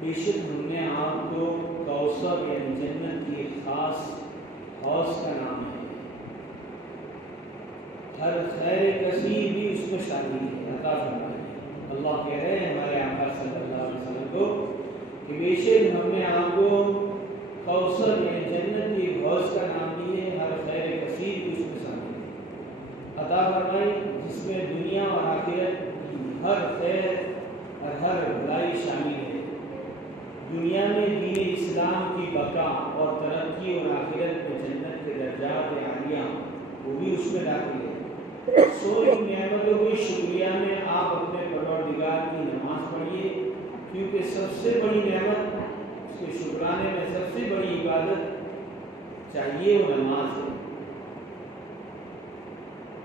بے شک ہم نے آپ کو کوثر یعنی جنت کی ایک خاص حوض کا نام ہے، ہر خیر کثیر بھی اس میں شامل ہے، عطا فرمائے۔ اللہ کہہ رہے ہیں ہمارے آقا صلی اللہ علیہ وسلم کو کہ بے شک ہم نے آپ کو کوثر یعنی جنت کی ایک حوض کا نام دی ہے، ہر خیر کثیر بھی اس میں شامل ہے، عطا فرمائی، جس میں دنیا اور آخرت ہر خیر اور ہر بھلائی شامل ہے۔ دنیا میں دین اسلام کی بقا اور ترقی اور آخرت میں جنت کے درجات عالیہ وہ بھی اس میں داخل ہے۔ سو ان نعمتوں کے شکریہ میں آپ اپنے پروردگار کی نماز پڑھیے، کیونکہ سب سے بڑی نعمت، اس کے شکرانے میں سب سے بڑی عبادت چاہیے وہ نماز ہے۔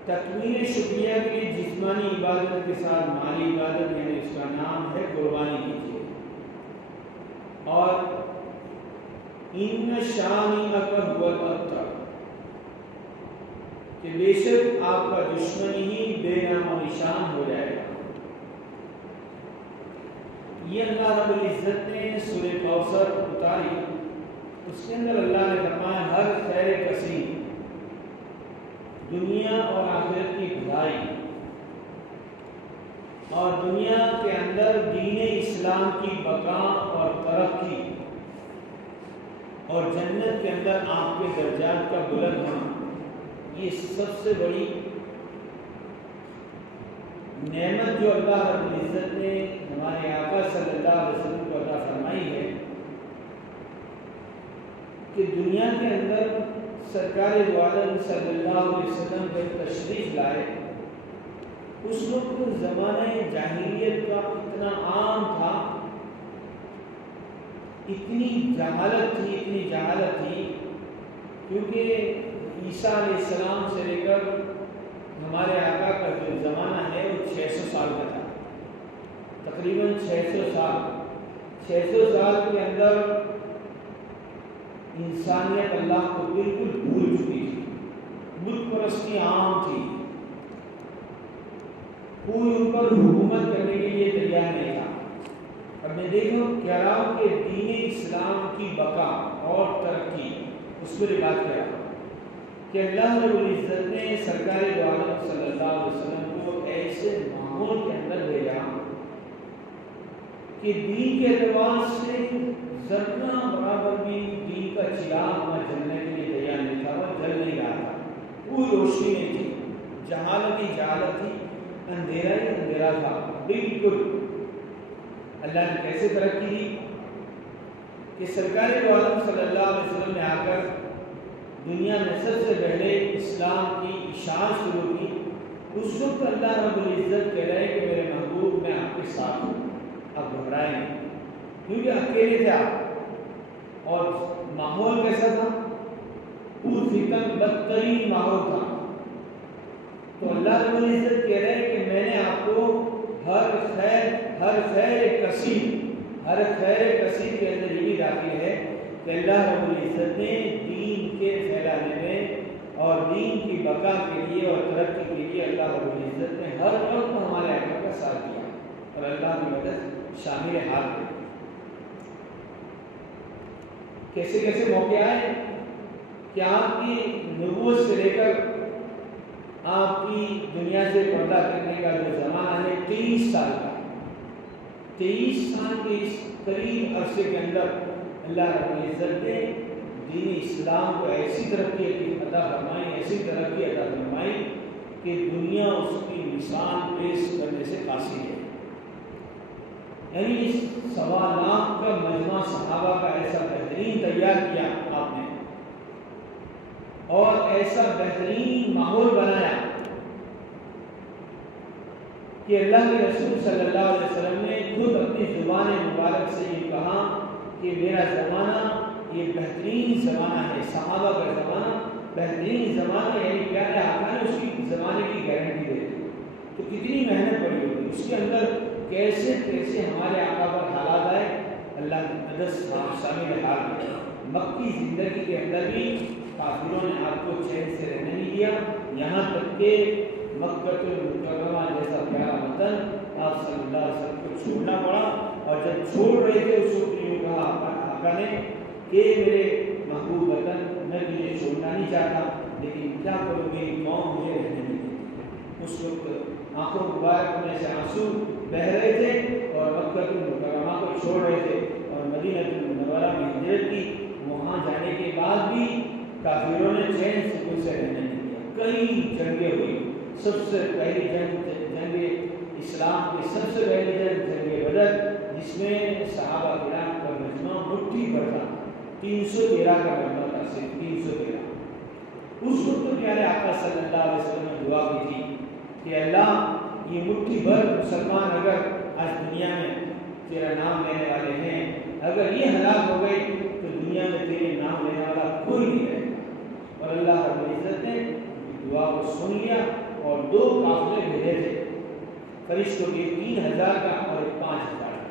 تکمیل شکریہ کے لیے جسمانی عبادت کے ساتھ مالی عبادت یعنی اس کا نام ہے قربانی کیجیے۔ اور ان شانئک هو الابتر، کہ بے شک آپ کا دشمن ہی بے نام و نشان ہو جائے گا۔ یہ اللہ رب العزت نے سورہ کوثر اتاری، اس کے اندر اللہ نے فرمایا ہر خیر کثیر، دنیا اور آخرت کی بھلائی، اور دنیا کے اندر دین اسلام کی بقا اور ترقی، اور جنت کے اندر آپ کے درجات کا بلند ہونا، یہ سب سے بڑی نعمت جو اللہ رب العزت نے ہمارے آقا صلی اللہ علیہ وسلم کو عطا فرمائی ہے، کہ دنیا کے اندر سرکار دو عالم صلی اللہ علیہ وسلم جب تشریف لائے، اس وقت زمانہ جاہلیت کا اتنا عام تھا، اتنی جہالت تھی، کیونکہ عیسیٰ علیہ السلام سے لے کر ہمارے آقا کا جو زمانہ ہے وہ 600 سال کا تھا، تقریباً 600 سال کے اندر انسانیت اللہ کو بالکل بھول چکی تھی، بت پرستی عام تھی، کوئی ان پر حکومت کرنے کے لیے تیار نہیں تھا۔ اب میں دیکھو کہہ رہا ہوں کہ دین اسلام کی بقا اور ترقی، اس پر بات کر رہا ہوں کہ اللہ رب العزت نے سرکار دو عالم صلی اللہ علیہ وسلم کو ایسے ماحول کے اندر بھیجا کہ دین کے اعتبار سے ذرہ برابر بھی دین کا چراغ نہ جلنے کے لیے تیار نہیں تھا، وہ جل نہیں رہا تھا، کوئی روشنی نہیں تھی، جہالت تھی، اندھیرا ہی اندھیرا تھا بالکل۔ اللہ نے کیسے ترقی دی کہ سرکار دو عالم صلی اللہ علیہ وسلم نے آ کر دنیا میں سب سے پہلے اسلام کی اشاعت شروع کی۔ اس وقت اللہ رب العزت کہہ رہے کہ میرے محبوب میں آپ کے ساتھ ہوں، آپ گھبرائیں نہیں، کیونکہ اکیلے تھے آپ، اور ماحول کیسا تھا، پرفتن بدترین ماحول تھا۔ تو اللہ رب العزت کہہ رہے ہیں کہ میں نے آپ کو ہر خیر کثیر کے اندر یہ بھی داخل ہے کہ اللہ رب العزت نے دین کے پھیلانے میں اور دین کی بقا کے لیے اور ترقی کے لیے اللہ رب العزت نے ہر وقت ہمارے آقا کا ساتھ دیا اور اللہ کی مدد شامل حال ہے۔ کیسے موقع آئے کہ آپ کی نبوت سے لے کر آپ کی دنیا سے پردہ کرنے کا جو زمانہ ہے 23 سال کا، 23 سال کے اس قریب عرصے کے اندر اللہ رب العزت نے دین اسلام کو ایسی ترقی عطا فرمائی کہ دنیا اس کی مثال پیش کرنے سے قاصر ہے۔ یعنی اس 1.25 لاکھ کا مجمع صحابہ کا ایسا بہترین تیار کیا آپ نے، اور ایسا بہترین ماحول بنایا کہ اللہ کے رسول صلی اللہ علیہ وسلم نے خود اپنی زبان مبارک سے یہ کہا کہ میرا زمانہ یہ بہترین زمانہ ہے، صحابہ کا زمانہ بہترین زمانہ، یعنی پیارے آقا نے اس کی زمانے کی گارنٹی دے دی۔ تو کتنی محنت پڑی ہوگی اس کے اندر، کیسے ہمارے آقا پر حالات آئے، اللہ کی مدد شامل حال ہے۔ مکی زندگی کے اندر بھی کافروں نے آپ کو چین سے رہنے نہیں دیا، یہاں تک کہ مکہ المکرمہ جیسا پیارا وطن آپ صلی اللہ علیہ وسلم کو چھوڑنا پڑا، اور جب چھوڑ رہے تھے اس وقت یوں کہا آقا نے کہ میرے محبوب وطن میں تجھے چھوڑنا نہیں چاہتا، لیکن کیا کروں میری قوم مجھے رہنے نہیں دیتی۔ اس وقت آنکھوں مبارک میں سے آنسو بہہ رہے تھے اور مکہ المکرمہ کو چھوڑ رہے تھے اور مدینہ المنورہ میں ہجرت کی۔ وہاں جانے کے بعد بھی کافروں نے چین سکون سے رہنے نہیں دیا، کئی جنگیں ہوئی۔ سب سے پہلی جنگ اسلام کی سب سے پہلی جنگ بدر، جس میں صحابہ کرام کا مجمع مٹھی بھر تھا، 313 کا مجمع تھا، صرف 313۔ اس وقت پیارے آقا صلی اللہ علیہ وسلم نے دعا کی تھی کہ اللہ یہ مٹھی بھر مسلمان اگر آج دنیا میں تیرا نام لینے والے ہیں، اگر یہ ہلاک ہو گئے تو دنیا میں تیرے نام لینے والا کوئی نہیں رہے گا۔ اور اللہ رب العزت نے دعا کو سن لیا اور 2 قافلے بھیجے تھے فرشتوں کے، 3000 کا اور 5000 کا۔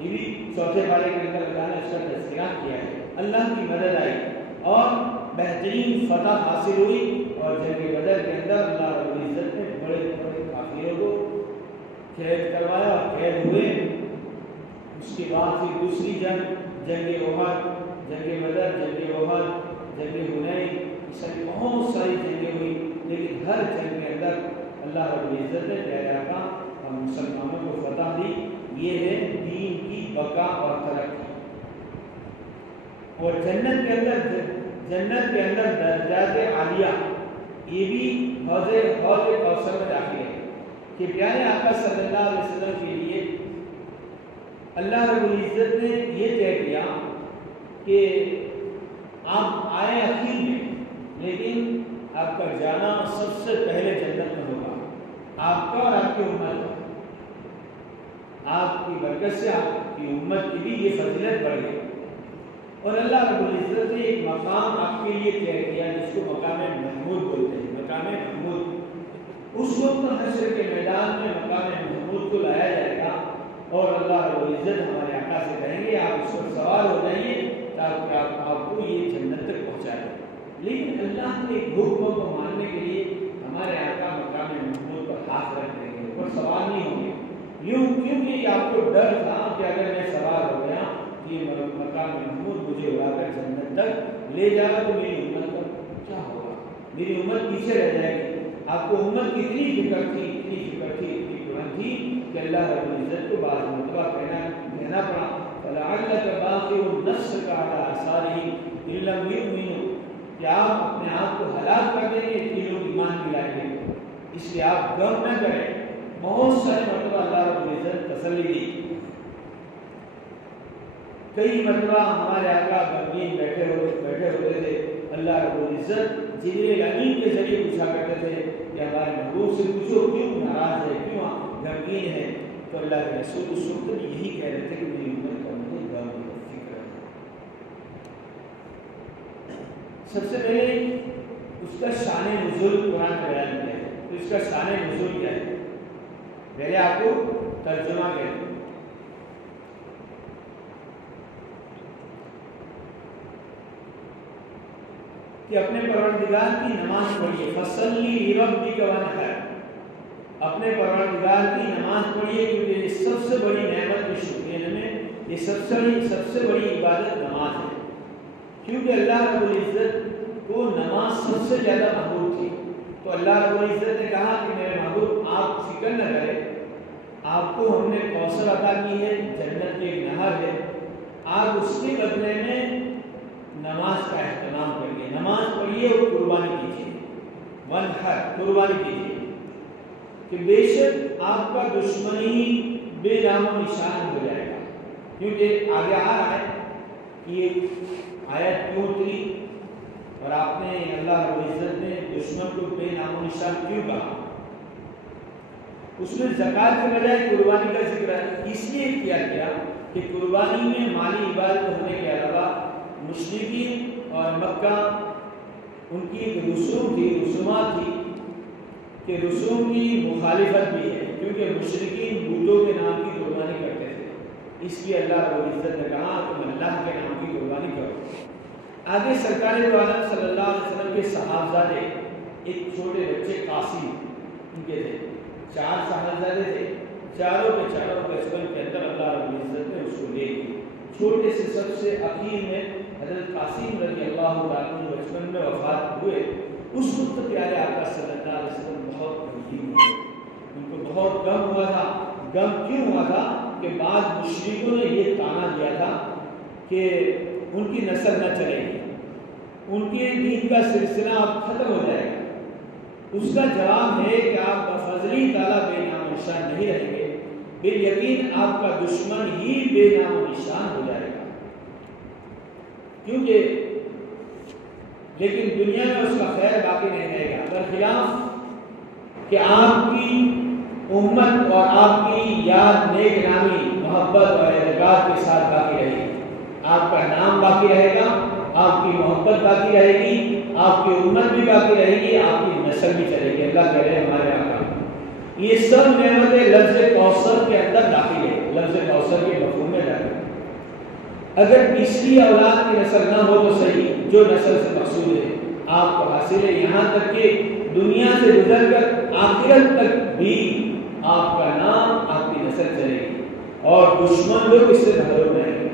یہ بھی چوتھے والے کے اندر اللہ نے اس کا تذکرہ کیا ہے۔ اللہ کی مدد آئی اور بہترین فتح حاصل ہوئی، اور جنگ بدر کے اندر اللہ رب العزت نے بڑے بڑے قافلوں کو قید کروایا اور قید ہوئے۔ اس کے بعد پھر دوسری جنگ احد، جنگ بدر، جنگ احد، جنگ حنین، اس میں بہت ساری جنگیں ہوئی، لیکن ہر جنگ کے اندر اللہ رب العزت نے پیارے آقا اور مسلمانوں کو فتح دی۔ یہ ہے دین کی بقا اور ترقی۔ اور جنت کے اندر درجات عالیہ، یہ بھی حوض کوثر میں داخل ہے کہ پیارے آقا صلی اللہ علیہ وسلم کے لیے اللہ رب العزت نے یہ طے کیا کہ آپ آئے اخیر میں، لیکن آپ کا جانا سب سے پہلے جنت میں ہوگا، آپ کا اور آپ کی امت کا۔ آپ کی برکت سے آپ کی امت کی بھی یہ فضیلت بڑھ گئی۔ اور اللہ رب العزت نے ایک مقام آپ کے لیے طے کیا جس کو مقام محمود بولتے ہیں، مقام محمود۔ اس وقت حشر کے میدان میں مقام محمود کو لایا جائے گا اور اللہ رب العزت ہمارے آقا سے کہیں گے آپ اس پر سوار ہو جائیے تاکہ آپ کو یہ جنت تک پہنچائے۔ لیکن اللہ کے حکم کو ماننے کے لیے ہمارے آقا مقام محمود پر ہاتھ رکھ دیں گے، پر سوار نہیں ہوں گے، کیونکہ آپ کو ڈر تھا کہ اگر میں سوار ہو گیا یہ مقام محمود مجھے اڑا کر جنت تک لے جائے تو میری امت کا کیا ہوگا، میری امت پیچھے رہ جائے گی۔ آپ کو امت کی اتنی فکر تھی کہ اللہ رب العزت کو بعض مرتبہ کہنا پڑا فَلَعَلَّكَ بَاخِعٌ نَفْسَكَ عَلَىٰ آثَارِهِمْ إِن لَّمْ يُؤْمِنُوا، کہ آپ اپنے آپ کو ہلاک کر دیں گے کہ لوگ ایمان نہیں لائیں گے، اس لیے آپ غم نہ کریں۔ بہت سارے مرتبہ اللہ رب العزت تسلی دی۔ کئی مرتبہ ہمارے آقا غمگین بیٹھے ہوتے تھے، اللہ رب العزت جبریل امین کے ذریعے پوچھا کرتے تھے کہ ہمارے محبوب سے پوچھو کیوں ناراض ہے، کیوں غمگین ہے، تو اللہ کے رسول اس وقت بھی یہی کہہ رہے تھے کہ میری امت کا مجھے غم و فکر ہے۔ سب سے پہلے اس کا شان نزول قرآن کا بیان کیا ہے، تو اس کا شان نزول کیا ہے، پہلے آپ کو ترجمہ کہتے ہیں کہ اپنے پروردگار کی نماز پڑھیے، فصلی لربک وانحر، اپنے پروردگار کی نماز پڑھیے کیونکہ یہ سب سے بڑی نعمت کے شکریہ میں یہ سب سے بڑی عبادت نماز ہے، کیونکہ اللہ رب العزت کو نماز سب سے زیادہ محبوب تھی۔ تو اللہ رب العزت نے کہا کہ میرے محبوب آپ فکر نہ کریں، آپ کو ہم نے کوثر عطا کی ہے، جنت کی ایک نہر ہے، آپ اس کے بدلے میں نماز کا اہتمام کریے، نماز پڑھیے اور قربانی کیجیے، وانحر، قربانی کیجیے، کہ بے شک آپ کا دشمن ہی بے نام و نشان ہو جائے گا۔ کیونکہ آگے آ رہا ہے کہ یہ آیت کیوں اتری اور آپ نے اللہ رب العزت نے دشمن کو بے نام و نشان کیوں کہا، اس میں زکوٰۃ کے بجائے قربانی کا ذکر اس لیے کیا گیا کہ قربانی میں مالی عبادت ہونے کے علاوہ مشرکین اور مکہ ان کی ایک رسومات تھی کہ رسوم کی مخالفت بھی ہے، کیونکہ مشرکین بتوں کے نام کی قربانی کرتے تھے، اس لیے اللہ رب العزت نے کہا تم اللہ کے نام کی قربانی کرو۔ آگے سرکار دو عالم صلی اللہ علیہ وسلم کے صحابزادے، ایک چھوٹے بچے قاسم ان کے تھے، 4 صحابزادے تھے، چاروں کے چاروں بچپن کے اندر اللہ رب العزت نے اس کو لے لی. چھوٹے سے سب سے اخیر میں حضرت قاسم رضی اللہ تعالیٰ عنہ بچپن میں وفات ہوئے. اس وقت پیارے آقا صلی اللہ علیہ وسلم بہت غمگین ہوئے. ان کو بہت غم ہوا تھا. غم کیوں ہوا تھا کہ بعض مشرکوں نے یہ طعنہ دیا تھا کہ ان کی نسل نہ چلے گی, ان کے دین کا سلسلہ اب ختم ہو جائے گا. اس کا جواب ہے کہ آپ بفضلی تعالیٰ بے نام و نشان نہیں رہیں گے, بالیقین آپ کا دشمن ہی بے نام و نشان ہو جائے گا. کیونکہ لیکن دنیا میں اس کا خیر باقی نہیں رہے گا, برخلاف کہ آپ کی امت اور آپ کی یاد نیک نامی محبت اور اعتقاد کے ساتھ باقی رہے گی. آپ کا نام باقی رہے گا, آپ کی محبت باقی رہے گی, آپ کی امت بھی باقی رہے گی, آپ کی نسل بھی چلے گی. اللہ کہہ رہے ہیں ہمارے آقا یہ سب نعمتیں لفظ کوثر کے اندر داخل ہے, لفظ کوثر کے مفہوم میں داخل ہے. اگر تیسری اولاد کی نسل نہ ہو تو صحیح, جو نسل سے مقصود ہے آپ کو حاصل ہے, یہاں تک کہ دنیا سے گزر کر آخرت تک بھی آپ کا نام, آپ کی نسل چلے گی اور دشمن لوگ اس سے محروم رہیں گے.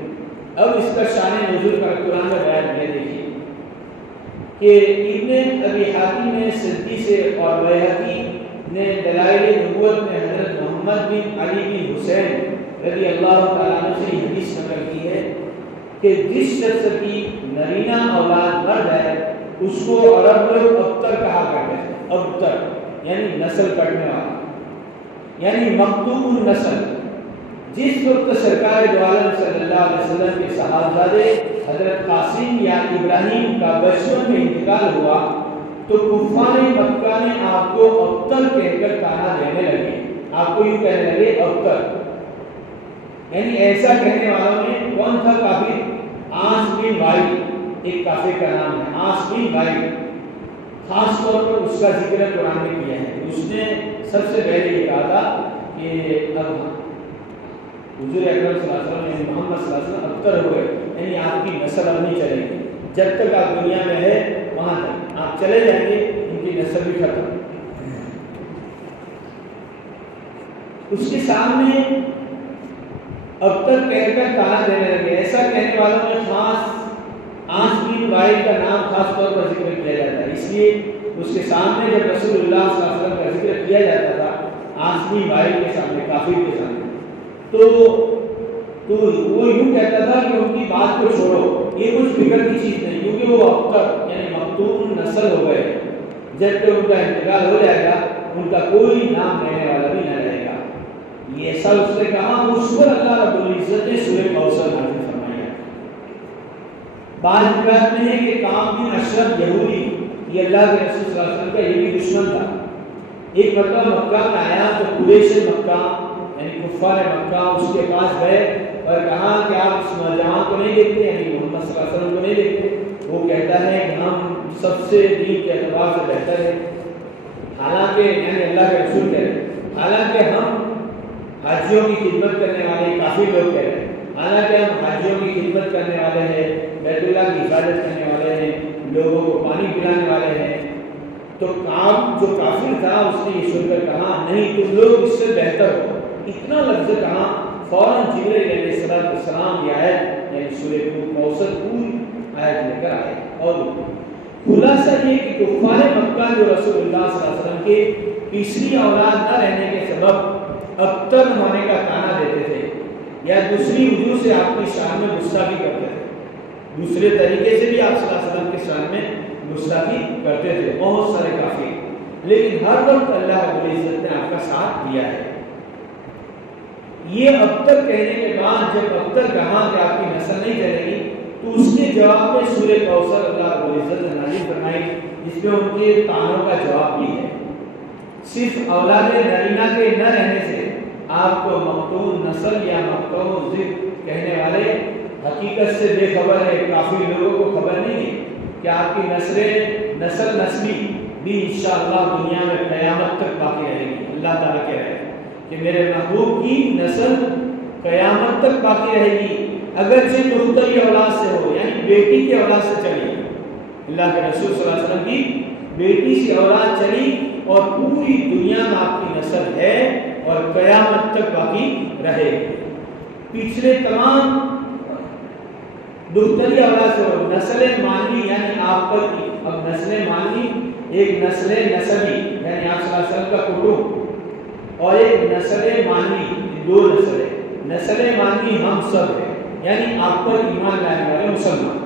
اب اس کا شان نزول کا قرآن میں بیان ہے. دیکھیے کہ ابن ابی حاتم نے صدی سے اور بیہقی نے دلائل نبوت میں حضرت محمد بن علی بن حسین رضی اللہ تعالیٰ عنہ سے حدیث نقل کی ہے کہ جس شخص کی نرینہ اولاد مر جائے اس کو عرب لوگ ابتر کہا کرتے ہیں. ابتر یعنی نسل کٹنے والا, یعنی مقطوع النسل. جس وقت سرکار دو عالم صلی اللہ علیہ وسلم کے صاحبزادے حضرت قاسم یا ابراہیم کا بچپن میں انتقال ہوا تو کفار مکہ نے آپ کو ابتر کہہ کر طعنہ دینے لگے. آپ کو یوں کہنے لگے ابتر, یعنی ایسا کہنے والوں نے کون تھا کافر؟ عاص بن وائل, ایک کافر کا نام ہے عاص بن وائل. خاص طور پر اس کا ذکر قرآن میں کیا ہے. اس نے سب سے پہلے یہ کہا تھا کہ اب حضور اکرم صلی اللہ علیہ وسلم یعنی محمد صلی اللہ علیہ وسلم ابتر ہوئے, یعنی آپ کی نسل اب نہیں چلے گی. جب تک آپ دنیا میں ہے وہاں تک آپ چلے جائیں گے, ان کی نسل بھی ختم. اس کے سامنے ابتر کہہ کر طعنہ دینے لگے. ایسا کہنے والوں میں خاص عاص بن وائل کا نام خاص طور پر ذکر کیا جاتا ہے. اس لیے اس کے سامنے جب رسول اللہ صلی اللہ علیہ وسلم کا ذکر کیا جاتا تھا عاص بن وائل کے سامنے, کافر کے سامنے, تو وہ یوں کہتا تھا کہ ان کی بات کو چھوڑو, یہ کچھ فکر کی چیز نہیں, کیونکہ وہ ابتر یعنی مقتول نسل ہو گئے. جب کہ ان کا انتقال ہو جائے گا ان کا کوئی نام لینے والا بھی نہ رہے گا. یہ سب اس نے کہا. اس پر اللہ رب العزت نے سورہ کوثر نازل فرمایا. بعض روایات میں ہے کہ کعب بن اشرف یہودی, یہ اللہ کے رسول صلی اللہ علیہ وسلم کا یہ بھی دشمن تھا. ایک مرتبہ مکہ میں آیا تو قریش مکہ یعنی کفار مکہ اس کے پاس گئے اور کہا کہ آپ اس نوجوان کو نہیں دیکھتے, یعنی محمد صلی اللہ علیہ وسلم کو نہیں دیکھتے. وہ کہتا ہے کہ ہم سب سے دین کے اعتبار سے بہتر ہے, حالانکہ یعنی اللہ کے رسول کہہ رہے ہیں, حالانکہ ہم حاجیوں کی خدمت کرنے والے کافی لوگ کہہ رہے ہیں, حالانکہ ہم حاجیوں کی خدمت کرنے والے ہیں, بیت اللہ کی حفاظت کرنے والے ہیں, لوگوں کو پانی پلانے والے ہیں. تو کعب جو کافر تھا اس نے یہ سن کر کہا نہیں تم لوگ اس سے بہتر ہو. اتنا لفظ کہا فوراً جبرائیل علیہ السلام یہ آیت یعنی سورہ کوثر پوری آیت لے کر آئے. اور خلاصہ یہ کہ کفار مکہ جو رسول اللہ صلی اللہ علیہ وسلم کے تیسری اولاد نہ رہنے کے سبب ابتر ہونے کا طعنہ دیتے تھے یا دوسری وجوہ سے آپ کی شان میں گستاخی کرتے تھے, دوسرے طریقے سے بھی آپ صلی اللہ علیہ وسلم کے شان میں گستاخی کرتے تھے بہت سارے کافی, لیکن ہر وقت اللہ رب العزت نے آپ کا ساتھ دیا ہے. یہ ابتر کہنے کے بعد جب ابتر کہا کہ آپ کی نسل نہیں چلے گی تو اس کے جواب میں سورہ کوثر اللہ رب العزت نے نازل فرمائی, جس میں ان کے طعنوں کا جواب بھی ہے. صرف اولاد نرینہ کے نہ رہنے سے آپ کو مقتول نسل یا مقتول ذکر کہنے والے حقیقت سے بے خبر ہے. کافی لوگوں کو خبر نہیں ہے کہ آپ کی نسل نسلی بھی انشاءاللہ دنیا میں قیامت تک باقی رہے گی. اللہ تعالیٰ کہہ رہے ہیں کہ میرے محبوب کی نسل قیامت تک باقی رہے گی, اگرچہ مختلف اولاد سے ہو, یعنی بیٹی کی اولاد سے چلی. اللہ کے رسول صلی اللہ علیہ وسلم کی بیٹی سے اولاد چلی اور پوری دنیا میں آپ کی نسل ہے, اور قیامت تک باقی رہے گی۔ پچھلے تمام دختری اولاد سے نسل مانوی یعنی آپ پر کی، اب نسل مانوی ایک نسل نسبی یعنی آپ صلی اللہ علیہ وسلم کا کٹوم، اور ایک نسل مانوی، دو نسلیں۔ نسل مانوی ہم سب ہیں یعنی آپ پر ایمان لانے والے مسلمان۔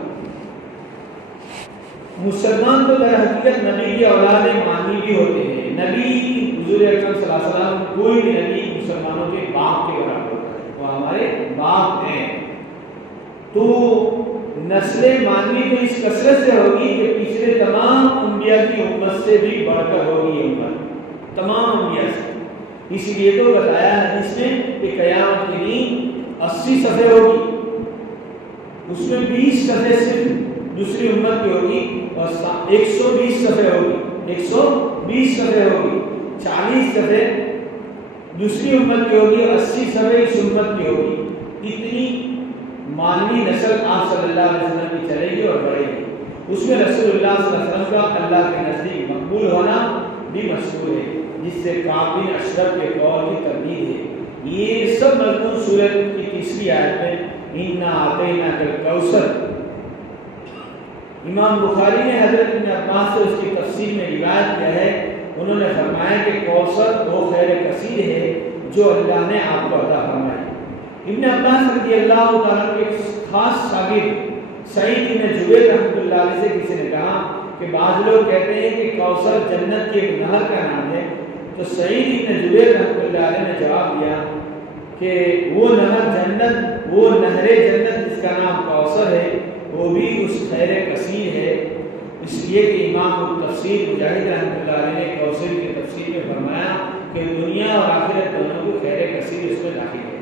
مسلمان تو در حقیقت نبی کی اولاد مانوی بھی ہوتے ہیں۔ نبی حضور اکرم صلی اللہ علیہ وسلم کوئی بھی نبی مسلمانوں کے باپ کے برابر ہوتا ہے، وہ ہمارے باپ ہیں۔ تو نسل مانوی تو اس کثرت سے ہوگی کہ پچھلے تمام انبیاء کی امت سے بھی بڑھ کر ہوگی یہ امت، تمام انبیاء سے۔ اس لیے تو بتایا حدیث میں کہ قیامت کے دن 80 صفحے ہوگی، اس میں 20 صفحے صرف دوسری امت کی ہوگی اور 120 صفحے ہوگی، 120 صفحے ہوگی، 40 صفحے دوسری امت کی ہوگی اور 80 صفحے اس امت کی ہوگی۔ اتنی مانوی نسل آپ صلی اللہ علیہ وسلم کی چلے گی اور بڑھے گی۔ اس میں رسول اللہ صلی اللہ علیہ وسلم کا اللہ کے نزدیک مقبول ہونا بھی مشہور ہے، جس سے کعب بن اشرف کے قول کی تردید ہے۔ یہ سب مضمون سورۃ کی تیسری آیت میں اِنَّا أَعْطَيْنَاكَ الْكَوْثَرَ۔ امام بخاری نے حضرت ابن عباس سے اس کی تفسیر میں روایت کیا ہے، انہوں نے فرمایا کہ کوثر وہ خیر کثیر ہے جو اللہ نے آپ کو عطا فرمائی۔ ابن عباس رضی اللہ تعالیٰ کے خاص شاگرد سعید بن جبیر رحمۃ اللہ علیہ سے کسی نے کہا کہ بعض لوگ کہتے ہیں کہ کوثر جنت کی ایک نہر کا نام ہے، تو سعید بن جبیر رحمۃ اللہ علیہ نے جواب دیا کہ وہ نہر جنت، وہ نہر جنت جس کا نام کوثر ہے وہ بھی اس خیر کثیر ہے۔ اس لیے کہ امام التفسیر مجاہد رحمۃ اللہ علیہ نے کوثر کی تفسیر میں فرمایا کہ دنیا اور آخرت دونوں کو خیر کثیر اس میں داخل ہے۔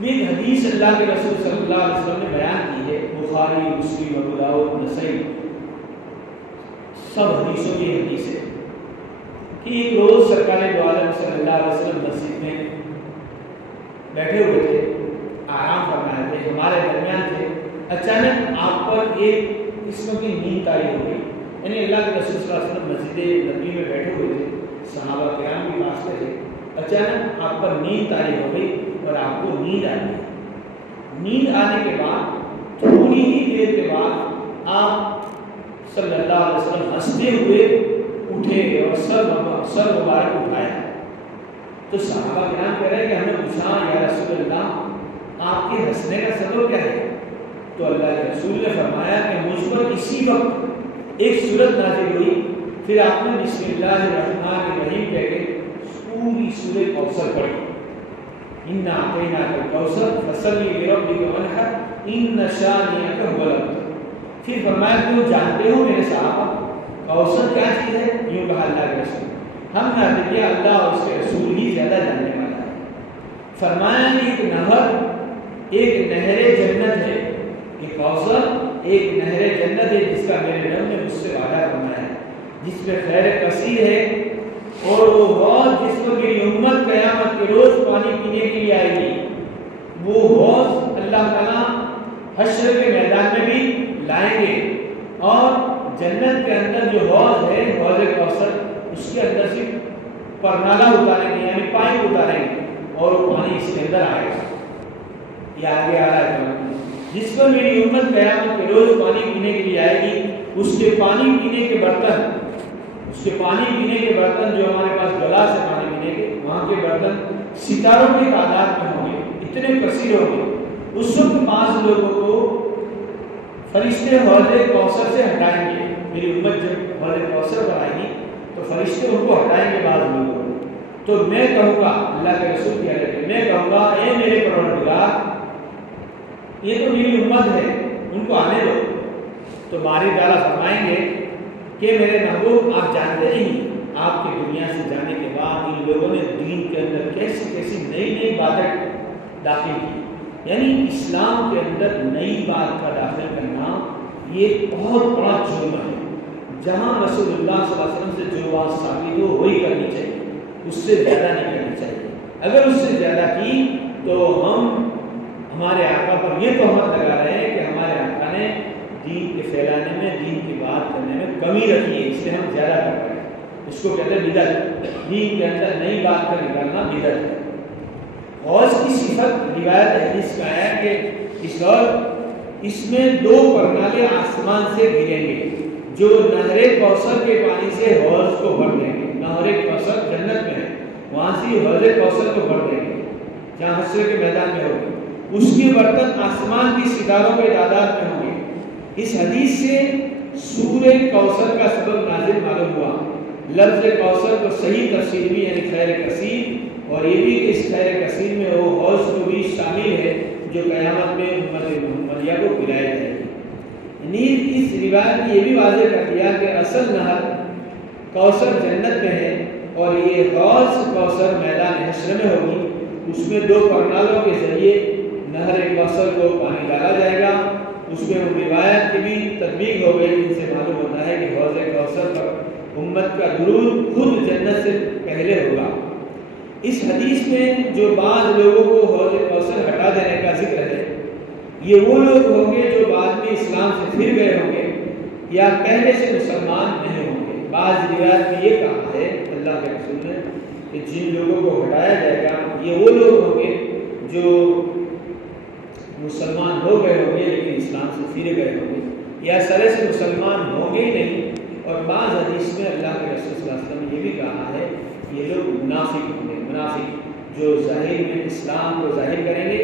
یہ ایک حدیث اللہ کے رسول صلی اللہ علیہ وسلم نے بیان کی ہے، بخاری، مسلم، ابو داؤد، نسائی، سب حدیثوں کی حدیث ہے کہ ایک روز سرکار دو عالم صلی اللہ علیہ وسلم مسجد میں بیٹھے ہوئے تھے، آرام فرما رہے تھے، ہمارے درمیان تھے، اچانک آپ پر ایک قسم کی نیند طاری ہو گئی۔ یعنی اللہ کے رسول صلی اللہ علیہ وسلم مسجد نبی میں بیٹھے ہوئے تھے، صحابہ کرام بھی پاس تھے، اچانک آپ پر نیند طاری ہو گئی اور آپ کو نیند آ گئی۔ نیند آنے کے بعد تھوڑی ہی دیر کے بعد آپ صلی اللہ علیہ وسلم ہنستے ہوئے اٹھے اور سر مبارک اٹھایا۔ تو صحابہ کرام کہہ رہے ہیں کہ ہم نے پوچھا یا رسول اللہ آپ کے ہنسنے کا سبب کیا ہے؟ تو اللہ کے رسول نے فرمایا کہ مجھ پر اسی وقت ایک سورت نازل ہوئی، پھر آپ نے بسم اللہ الرحمن الرحیم کہہ کے پوری سورۃ کوثر پڑھی، اِنَّا أَعْطَيْنَاكَ الْكَوْثَرَ فَصَلِّ لِرَبِّكَ وَانْحَرْ إِنَّ شَانِئَكَ هُوَ الْأَبْتَرُ۔ پھر فرمایا تم جانتے ہو میرے صحابہ کوثر کیا چیز ہے؟ یوں کہا اللہ کے رسول، ہم نہ کہ اللہ اور اس کے رسول ہی زیادہ جاننے والا ہے۔ فرمایا ایک نہر، ایک نہر جنت ہے، کہ کوثر ایک نہر جنت ہے جس کا میرے رب نے مجھ سے وعدہ فرمایا ہے، جس میں خیر کثیر ہے، اور وہ حوض جس پر میری امت قیامت کے روز پانی پینے کے لیے آئے گی، وہ حوض اللہ تعالیٰ حشر کے میدان میں بھی لائیں گے، اور جنت کے اندر جو حوض ہے حوض کوثر، اس کے اندر سے پرنالہ اتاریں گے یعنی پائپ اتاریں گے اور وہ پانی اس کے اندر آئے گا۔ یہ آگے آ رہا ہے جس پر میری امت قیامت کے روز پانی پینے کے لیے آئے گی، اس کے پانی پینے کے برتن، اس کے پانی پینے کے برتن جو ہمارے پاس گلا سے پانی پینے کے، وہاں کے برتن ستاروں کی تعداد میں ہوں گے، اتنے کثیر ہوں گے۔ اس وقت بعض لوگوں کو فرشتے حوض کوثر سے ہٹائیں گے، میری امت جب حوض کوثر پر آئے گی تو فرشتے ان کو ہٹائیں گے بعض لوگوں کو، تو میں کہوں گا، اللہ کے رسول کہہ رہے ہیں، میں کہوں گا اے میرے پروردگار یہ تو میری امت ہے، ان کو آنے دو۔ تو باری تعالیٰ فرمائیں گے کہ میرے محبوب آپ جانتے نہیں، آپ کے دنیا سے جانے کے بعد ان لوگوں نے دین کے اندر کیسی کیسی نئی نئی باتیں داخل کی، یعنی اسلام کے اندر نئی بات کا داخل کرنا یہ بہت بڑا جرم ہے۔ جہاں رسول اللہ صلی اللہ علیہ وسلم سے جو بات ثابت ہو وہی کرنی چاہیے، اس سے زیادہ نہیں کرنی چاہیے۔ اگر اس سے زیادہ کی تو ہم ہمارے آقا پر یہ تہمت لگا رہے ہیں کہ ہمارے آقا نے دین کے پھیلانے میں، دین کی بات کرنے میں کمی رکھی ہے، اس لیے ہم زیادہ کر رہے ہیں۔ اس کو کہتے ہیں بدعت، دین کے اندر نئی بات کا نکالنا بدعت ہے۔ حوض کی صفت روایت حدیث میں آیا کہ اس میں 2 پرنالے آسمان سے گریں گے جو نہر کوثر کے پانی سے حوض کو بھر دیں گے۔ نہر کوثر جنت میں ہے، وہاں سے حوض کوثر کو بھر دیں گے جہاں حشر کے میدان میں ہوگی۔ اس کے برتن آسمان کی ستاروں کے تعداد میں ہوں گے۔ اس حدیث سے سورہ کوثر کا سبب نازل معلوم ہوا۔ لفظ کوثر کو صحیح تفسیر بھی یعنی خیر کثیر، اور یہ بھی کہ اس خیر کثیر میں وہ حوض کو بھی شامل ہے جو قیامت میں امت محمدیہ کو پلایا جائے گی۔ نیز اس روایت نے یہ بھی واضح کر دیا کہ اصل نہر کوثر جنت میں ہے اور یہ حوض کوثر میدان حشر میں ہوگی۔ اس میں 2 پرنالوں کے ذریعے نہر کوثر کو پانی ڈالا جائے گا۔ اس میں وہ روایت کی بھی تطبیق ہو گئی جن سے معلوم ہوتا ہے کہ حوض کوثر پر امت کا درود خود جنت سے پہلے ہوگا۔ اس حدیث میں جو بعض لوگوں کو حوض کوثر ہٹا دینے کا ذکر ہے، یہ وہ لوگ ہوں گے جو بعد میں اسلام سے پھر گئے ہوں گے یا پہلے سے مسلمان نہیں ہوں گے۔ بعض روایت میں یہ کہا ہے اللہ کے رسول نے کہ جن لوگوں کو ہٹایا جائے گا یہ وہ لوگ ہوں گے جو مسلمان ہو گئے ہوں گے لیکن اسلام سے پھر گئے ہوں گے یا سرے سے مسلمان ہوں گے ہی نہیں۔ اور بعض حدیث میں اللہ کے رسول صلی اللہ علیہ وسلم نے یہ بھی کہا ہے کہ یہ لوگ منافق ہوں گے، منافق جو ظاہر میں اسلام کو ظاہر کریں گے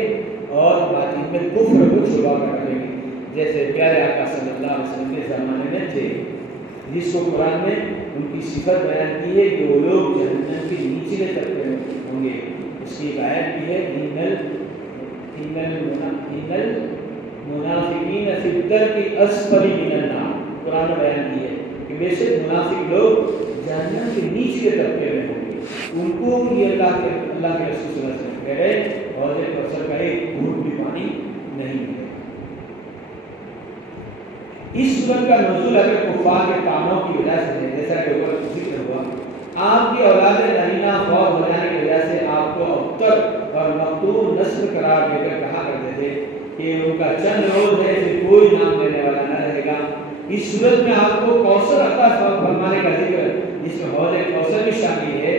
اور باطن میں کفر کو چھپا کر رکھیں گے، جیسے پیارے آقا صلی اللہ علیہ وسلم کے زمانے میں تھے، جس کو قرآن میں ان کی صفت بیان کی ہے کہ وہ لوگ جہنم کے نچلے طبقے میں ہوں گے۔ اس کی ایک آیت بھی ہے ان المنافقین فی الدرک الاسفل من النار، قرآن نے بیان کی ہے کہ بے شک منافق لوگ جہنم کے نیچے طبقے میں ہوں گے۔ ان کو یہ اللہ کے رسول صلی اللہ علیہ وسلم کہہ رہے حوض کوثر کا ایک گھونٹ بھی پانی نہیں ہے۔ اس سورت کا نزول اگر کفار کے کاموں کی وجہ سے ہے، جیسا کہ اوپر ذکر ہوا، آپ کی اولاد نرینہ فوت ہو جانے کی وجہ سے آپ کو ابتر اور مقتول نسل قرار دے کر کہا کرتے تھے کہ ان کا چند روز ہے پھر کوئی نام لینے والا نہ رہے گا۔ اس صورت میں آپ کو کوثر عطا فرمانے کا ذکر جس میں حوض کوثر بھی شامل ہے۔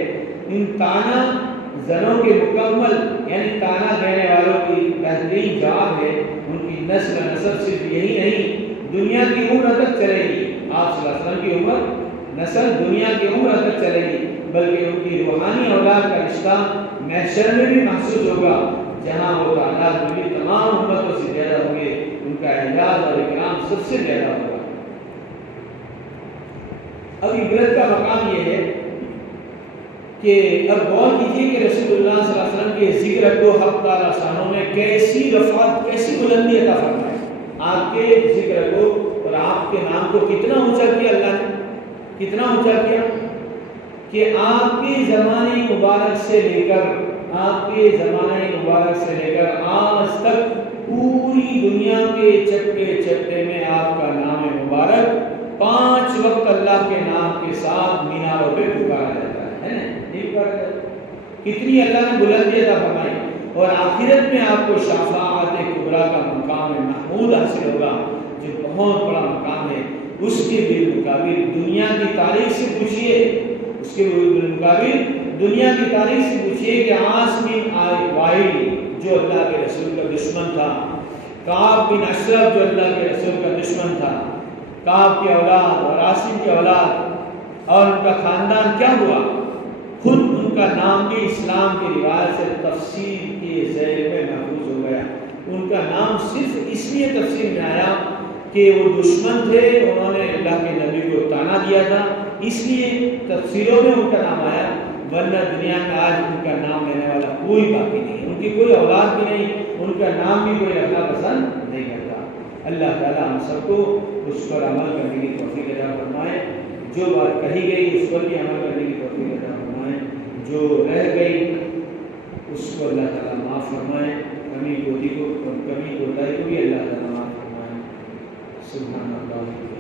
ان تانا زنوں کے مکمل یعنی تانا دینے والوں کی بہترین جواب ہے، ان کی نسل نسب صرف یہی نہیں دنیا کی عمر تک چلے گی۔ آپ صلی اللہ علیہ وسلم کی عمر نسل دنیا کی عمر تک چلے گی، بلکہ ان کی روحانی اولاد کا رشتہ محشر میں بھی محسوس ہوگا جہاں وہ تعداد میں بھی تمام امتوں سے زیادہ ہوں گے، ان کا اعزاز اور اکرام سب سے زیادہ ہوگا۔ اب عبرت کا مقام یہ ہے کہ اب غور کیجیے کہ رسول اللہ صلی اللہ علیہ وسلم کے ذکر کو حق تعالیٰ شانوں میں کیسی رفعت کیسی بلندی عطا فرمائے۔ آپ کے ذکر کو اور آپ کے نام کو کتنا اونچا کیا اللہ نے، کتنا اونچا کیا کہ آپ کے زمانے مبارک سے لے کر آج تک پوری دنیا کے چپے چپے میں آپ کا نام مبارک 5 وقت اللہ کے نام کے ساتھ میناروں پہ پکارا جاتا ہے نا، نہیں پکارا جاتا؟ کتنی اللہ نے بلندی عطا فرمائی، اور آخرت میں آپ کو شفاعت کبریٰ کا مقام محمود حاصل ہوگا جو بہت بڑا مقام ہے۔ اس کے بالمقابل دنیا کی تاریخ سے پوچھئے، اس کے بالمقابل دنیا کی تاریخ سے پوچھئے کہ عاص بن وائل جو اللہ کے رسول کا دشمن تھا، کعب بن اشرف جو اللہ کے رسول کا دشمن تھا، کعب کی اولاد اور عاصم کی اولاد اور ان کا خاندان کیا ہوا؟ خود ان کا نام بھی اسلام کی روایت سے تفسیر کے ذیل میں محفوظ ہو گیا۔ ان کا نام صرف اس لیے تفسیر میں آیا کہ وہ دشمن تھے، انہوں نے اللہ کے نبی کو تانا دیا تھا، اس لیے تفسیروں میں ان کا نام آیا، ورنہ دنیا میں آج ان کا نام لینے والا کوئی باقی نہیں، ان کی کوئی اولاد بھی نہیں، ان کا نام بھی کوئی رکھنا پسند نہیں کرتا۔ اللہ تعالیٰ ہم سب کو اس پر عمل کرنے کی توفیق عطا فرمائے، جو بات کہی گئی اس پر بھی عمل کرنے کی توفیق عطا فرمائے، جو رہ گئی اس کو اللہ تعالیٰ معاف فرمائے، کمی کوتاہی کو بھی اللہ تعالیٰ معاف فرمائے۔ سبحان اللہ۔